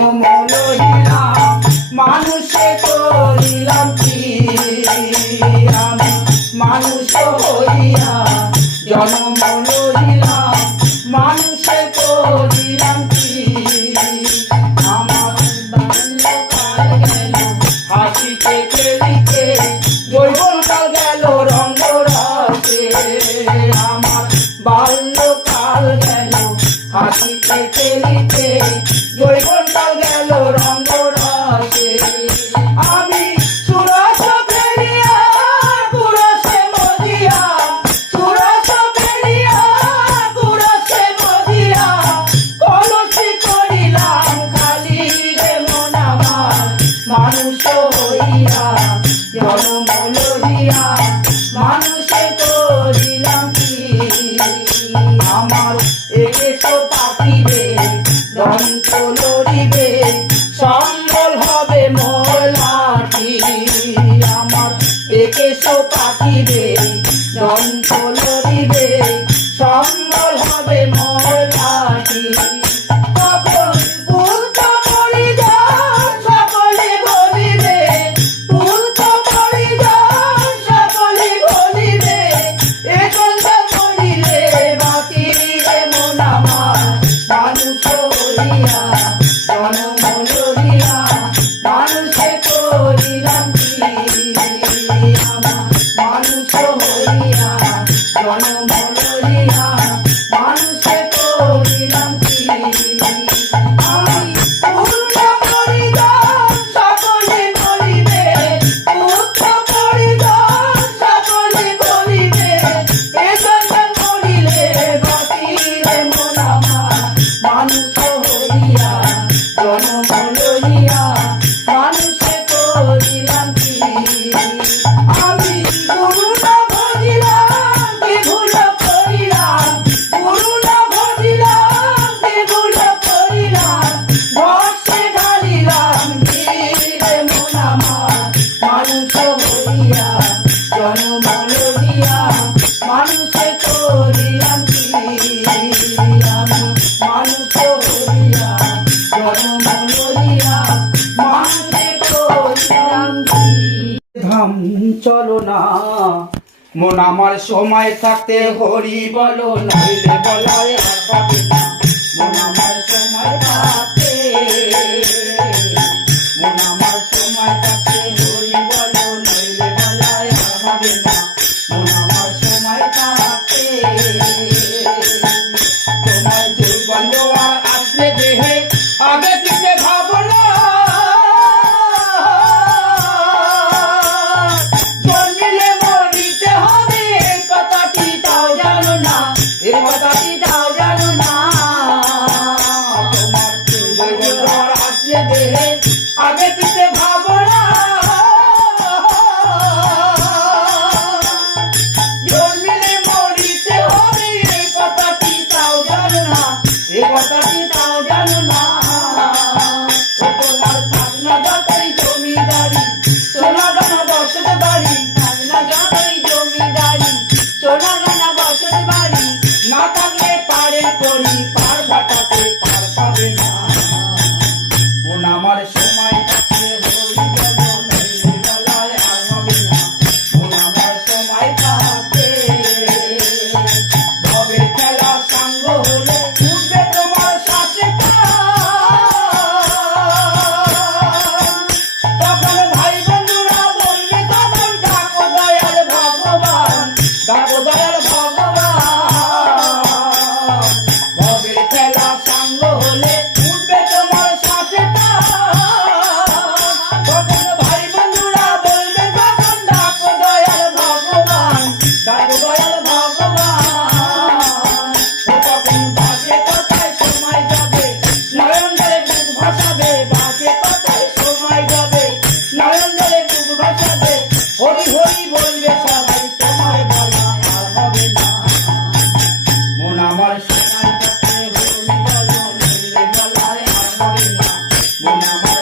লইলাম মানুষে করিলাম কি আমি মানুষ হইয়া জন্ম লইলাম মানুষে করিলাম কি আমার বাল্যকাল গেল হাসিতে খেলিতে যৌবনকাল গেল রঙ্গ রসে আমার বাল্যকাল গেল হাসিতে খেলিতে যৌবনকাল গেল রঙ্গ রসে আমি সুরস ফেলিয়া পুরসে মজিয়া সুরস ফেলিয়া পুরসে মজিয়া কলসি করিলাম খালি রে মন আমার মানুষ হইয়া জন্ম লইয়া মানুষে করিলাম কি আমার এসো পাখিরে দন্ত লড়িবে সম্বল হবে মোলাটি আমার এসো পাখিরে দন্ত লড়িবে সম্বল হবে মোলাটি তখন পুত্র পরিজন সকলে বলিবে পুত্র পরিজন সকলে বলিবে এ কথা বলিলে বাকি রে মন আমার মানুষ হইয়া জন্ম লইয়া মানুষে করিলাম কি আমার মানুষ হইয়া জন্ম লইয়া মানুষে করিলাম কি আমি পুত্র পরিজন সকলে বলিবে পুত্র পরিজন সকলে বলিবে এ কথা বলিলে বাকি রে মন আমার মানুষ হইয়া জন্ম লইয়া মানুষে করিলাম কি আমি গুরু না ভজিলাম বিভুল করিলাম গুরু না ভজিলাম বিভুল করিলাম বর্ষে ঢালিলাম রে মন আমার মানুষ হইয়া জন্ম লইয়া মানুষে করিলাম কি আমি মানুষ হইয়া জন্ম লইয়া মানুষে করিলাম কি ধাম চলো না মন আমার সময় থাকতে হরি বলো নাইলে বলায় আর পাবে না মন আমার সময় থাকতে মন আমার সময় থাকতে হরি বলো নাইলে বলায় আর পাবে না মন আমার সময় থাকতে তোমার যৌবন জোয়ার আসলে দেহে আগে পিছে ভাবনা জন্মিলে মরিতে হবে এই কথাটি তাও জানো না এই কথাটি তাও জানো না তোমার যৌবন জোয়ার আসলে দেহে আগে পিছে ভাবনা জন্মিলে মরিতে হবে এই কথাটি তাও জানো না এই কথাটি তাও জানো না তোমার থাকনা যতই জমিদারি সোনা দানা বসত বাড়ি থাকনা যতই জমিদারি সোনা দানা বসত বাড়ি না থাকলে পারে করি পার ঘাটাতে পার পাবে না মন আমার সময় থাকতে হরি বলো নইলে বলায় আর হবে না মন আমার সময় থাকতে ভবের খেলা সাঙ্গ হলে উঠবে তোমার শ্বাসে তখন ভাই বন্ধুরা বলবে তখন ডাকো দয়াল ভগবান ডাকো দয়াল ভগবান ভবের খেলা সাঙ্গ হলে উঠবে তোমার শ্বাসে তখন ভাই বন্ধুরা বলবে তখন ডাকো দয়াল ভগবান ডাকো দয়াল ভগবান তখন বাজে কথায় সময় যাবে নয়ন জলে বুক ভাসাবে বাজে কথায় সময় যাবে নয়ন জলে বুক ভাসাবে হরি হরি বলবে সবাই তোমার বলা আর হবে না মন আমার সময় থাকতে হরি বলো নইলে বলায় আর হবে না মন আমার